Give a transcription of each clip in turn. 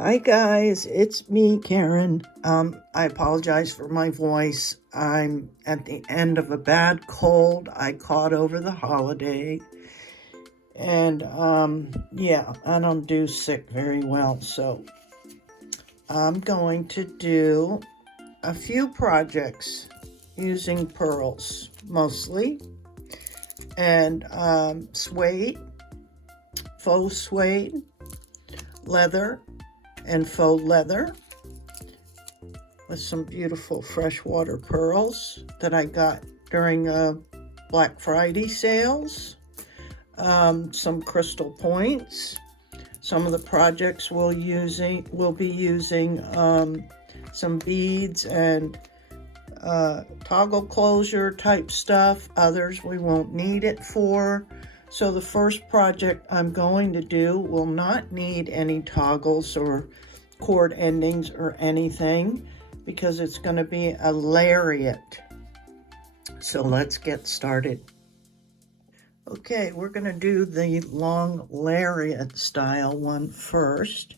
Hi guys, it's me, Karen. I apologize for my voice. I'm at the end of a bad cold I caught over the holiday. And yeah, I don't do sick very well, so I'm going to do a few projects using pearls mostly. And suede, faux suede, leather, and faux leather with some beautiful freshwater pearls that I got during Black Friday sales. Some crystal points. Some of the projects we'll be using some beads and toggle closure type stuff. Others we won't need it for. So the first project I'm going to do will not need any toggles or cord endings or anything because it's going to be a lariat. So let's get started. Okay, we're going to do the long lariat style one first.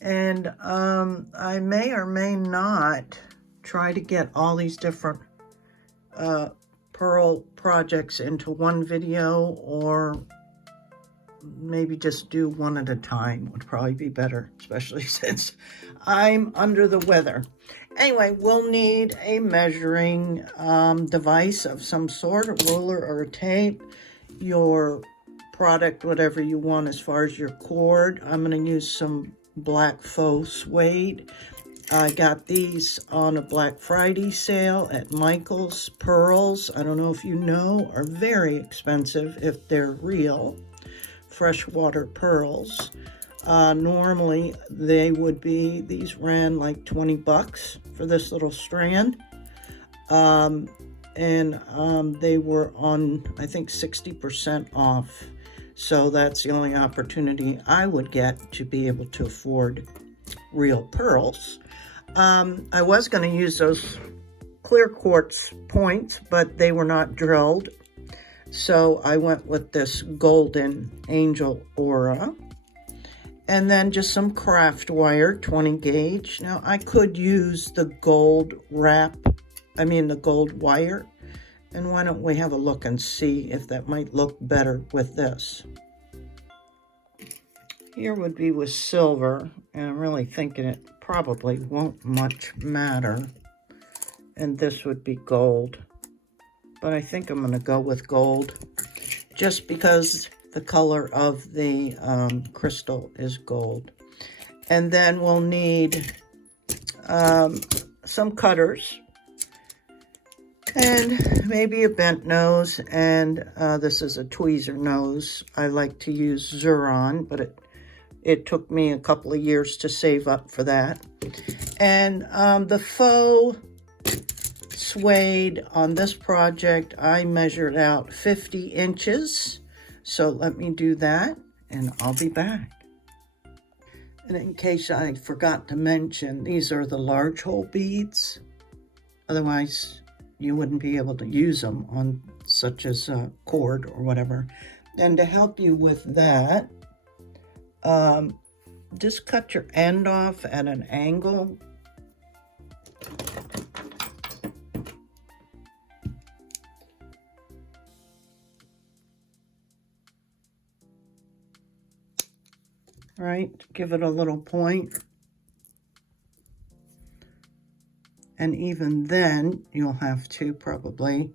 And I may or may not try to get all these different pearl projects into one video, or maybe just do one at a time would probably be better, especially since I'm under the weather. Anyway, we'll need a measuring device of some sort, a ruler or a tape, your product, whatever you want as far as your cord. I'm going to use some black faux suede. I got these on a Black Friday sale at Michael's. Pearls, I don't know if you know, are very expensive if they're real. Freshwater pearls. Normally these ran like 20 bucks for this little strand. They were on, I think, 60% off. So that's the only opportunity I would get to be able to afford real pearls. I was going to use those clear quartz points, but they were not drilled. So I went with this golden angel aura. And then just some craft wire, 20 gauge. Now I could use the gold the gold wire. And why don't we have a look and see if that might look better with this. Here would be with silver, and I'm really thinking it probably won't much matter. And this would be gold. But I think I'm going to go with gold just because the color of the crystal is gold. And then we'll need some cutters and maybe a bent nose. And this is a tweezer nose. I like to use Zuron, but it took me a couple of years to save up for that. And the faux suede on this project, I measured out 50 inches. So let me do that and I'll be back. And in case I forgot to mention, these are the large hole beads. Otherwise, you wouldn't be able to use them on such as a cord or whatever. And to help you with that, just cut your end off at an angle. Right, give it a little point. And even then, you'll have to probably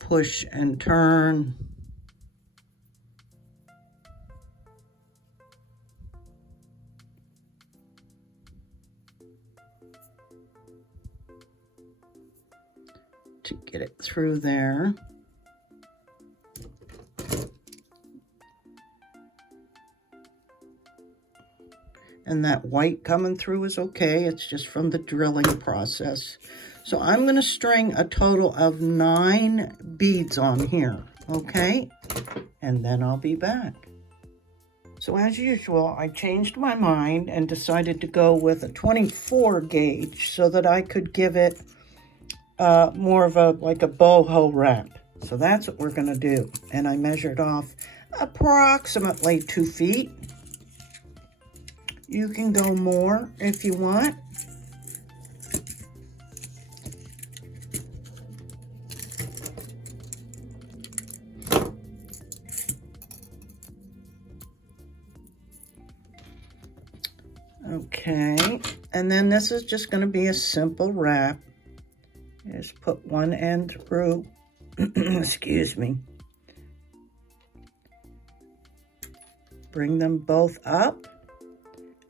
push and turn. To get it through there. And that white coming through is okay. It's just from the drilling process. So I'm going to string a total of 9 beads on here, okay? And then I'll be back. So as usual, I changed my mind and decided to go with a 24 gauge so that I could give it more of a boho wrap. So that's what we're going to do. And I measured off approximately 2 feet. You can go more if you want. Okay, and then this is just going to be a simple wrap. Just put one end through, excuse me. Bring them both up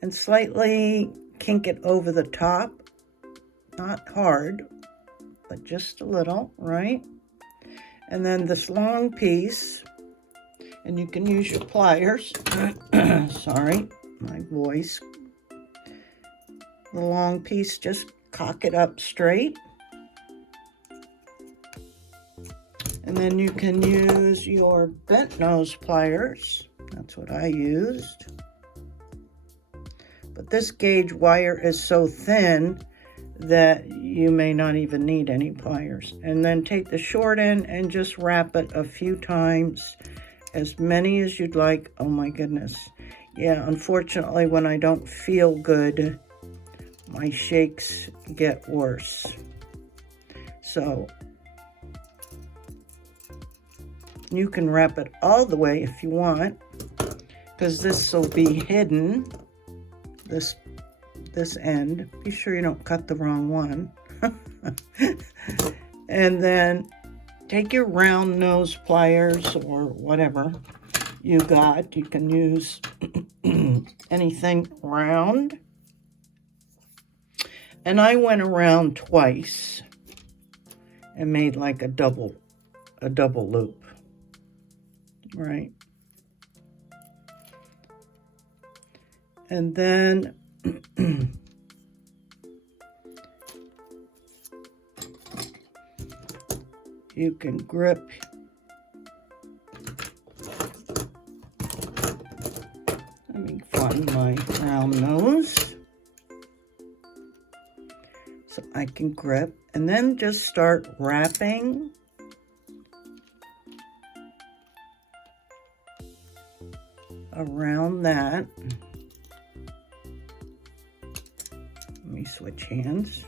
and slightly kink it over the top. Not hard, but just a little, right? And then this long piece, and you can use your pliers. Sorry, my voice. The long piece, just cock it up straight. And then you can use your bent nose pliers. That's what I used. But this gauge wire is so thin that you may not even need any pliers. And then take the short end and just wrap it a few times, as many as you'd like. Oh my goodness. Yeah, unfortunately, when I don't feel good, my shakes get worse. So you can wrap it all the way if you want, because this will be hidden, this end. Be sure you don't cut the wrong one. And then take your round nose pliers or whatever you got. You can use anything round. And I went around twice and made like a double loop, right? And then you can grip let me find my round nose so I can grip, and then just start wrapping around that. Let me switch hands.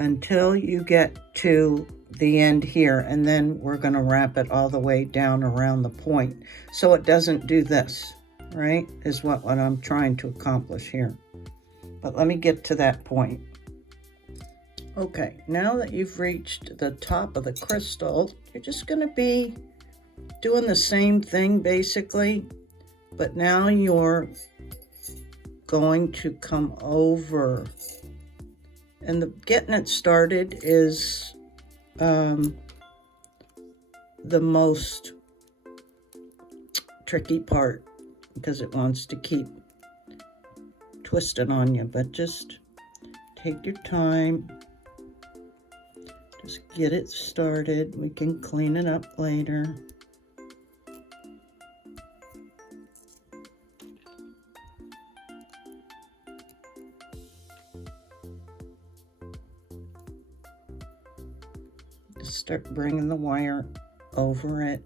Until you get to the end here, and then we're going to wrap it all the way down around the point so it doesn't do this, right? Is what I'm trying to accomplish here. But let me get to that point. Okay, now that you've reached the top of the crystal, you're just going to be doing the same thing basically, but now you're going to come over, and getting it started is the most tricky part, because it wants to keep twisting on you. But just take your time, just get it started. We can clean it up later. Start bringing the wire over it.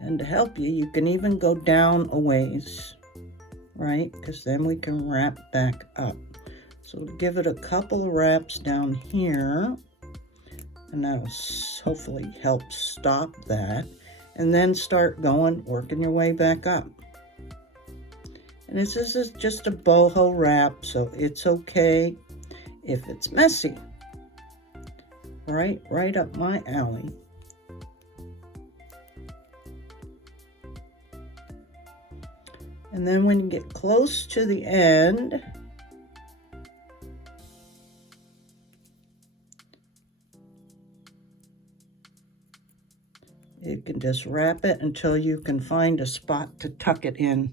And to help you, you can even go down a ways, right? Because then we can wrap back up. So give it a couple of wraps down here, and that'll hopefully help stop that. And then start going, working your way back up. And this is just a boho wrap, so it's okay if it's messy. Right up my alley. And then when you get close to the end, you can just wrap it until you can find a spot to tuck it in.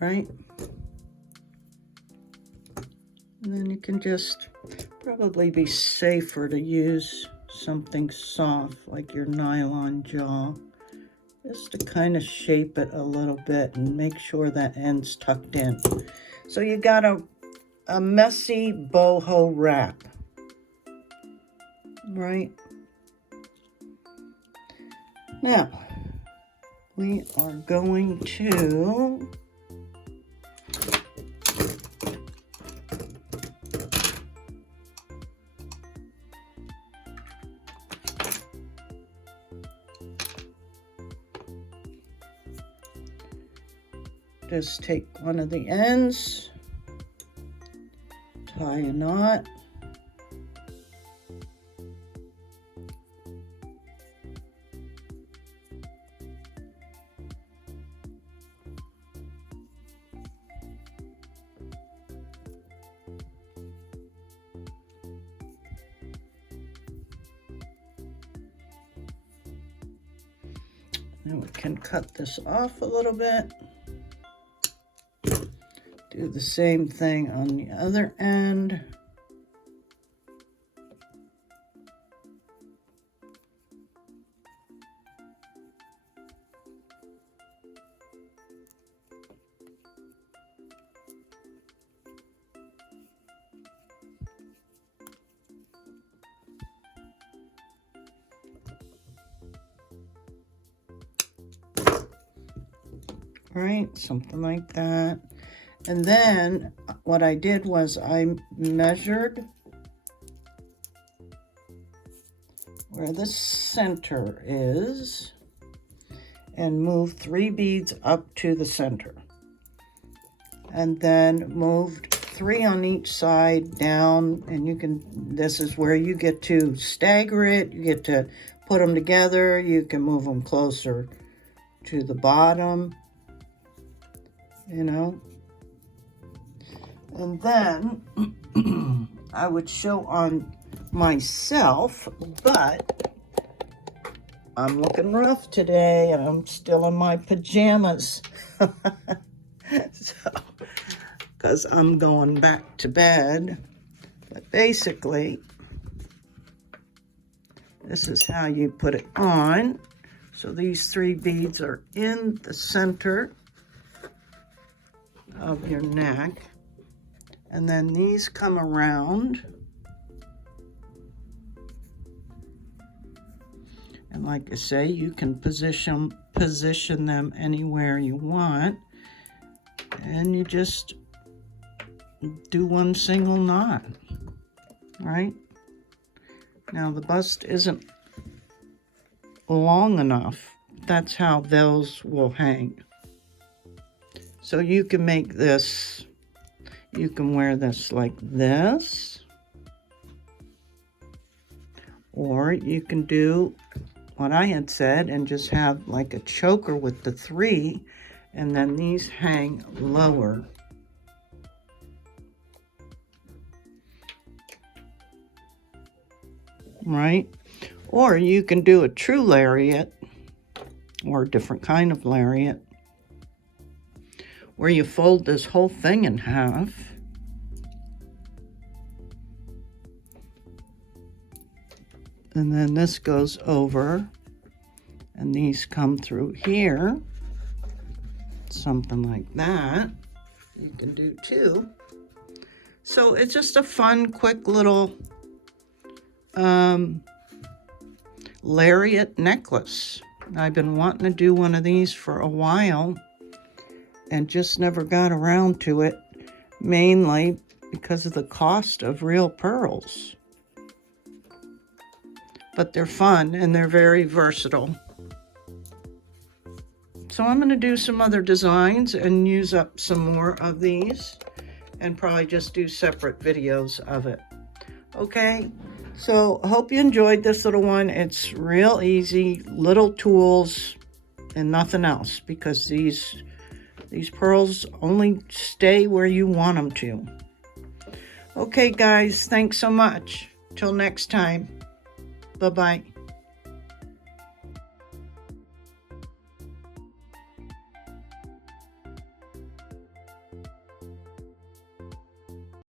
Right? And then you can just probably be safer to use something soft like your nylon jaw just to kind of shape it a little bit and make sure that end's tucked in. So you got a messy boho wrap, right? Now, we are going to just take one of the ends, tie a knot, and we can cut this off a little bit. Do the same thing on the other end. Right, something like that. And then what I did was I measured where the center is and moved 3 beads up to the center. And then moved 3 on each side down, and you can, this is where you get to stagger it, you get to put them together, you can move them closer to the bottom, you know. And then I would show on myself, but I'm looking rough today and I'm still in my pajamas. So, because I'm going back to bed. But basically, this is how you put it on. So these 3 beads are in the center of your neck. And then these come around. And like I say, you can position them anywhere you want. And you just do one single knot, right? Now the bust isn't long enough. That's how those will hang. So you can make this, you can wear this like this, or you can do what I had said and just have like a choker with the 3, and then these hang lower. Right? Or you can do a true lariat, or a different kind of lariat, where you fold this whole thing in half. And then this goes over, and these come through here. Something like that. You can do too. So it's just a fun, quick little lariat necklace. I've been wanting to do one of these for a while and just never got around to it, mainly because of the cost of real pearls. But they're fun and they're very versatile. So I'm going to do some other designs and use up some more of these and probably just do separate videos of it. Okay, so I hope you enjoyed this little one. It's real easy, little tools and nothing else, because these pearls only stay where you want them to. Okay guys, thanks so much. Till next time. Bye-bye.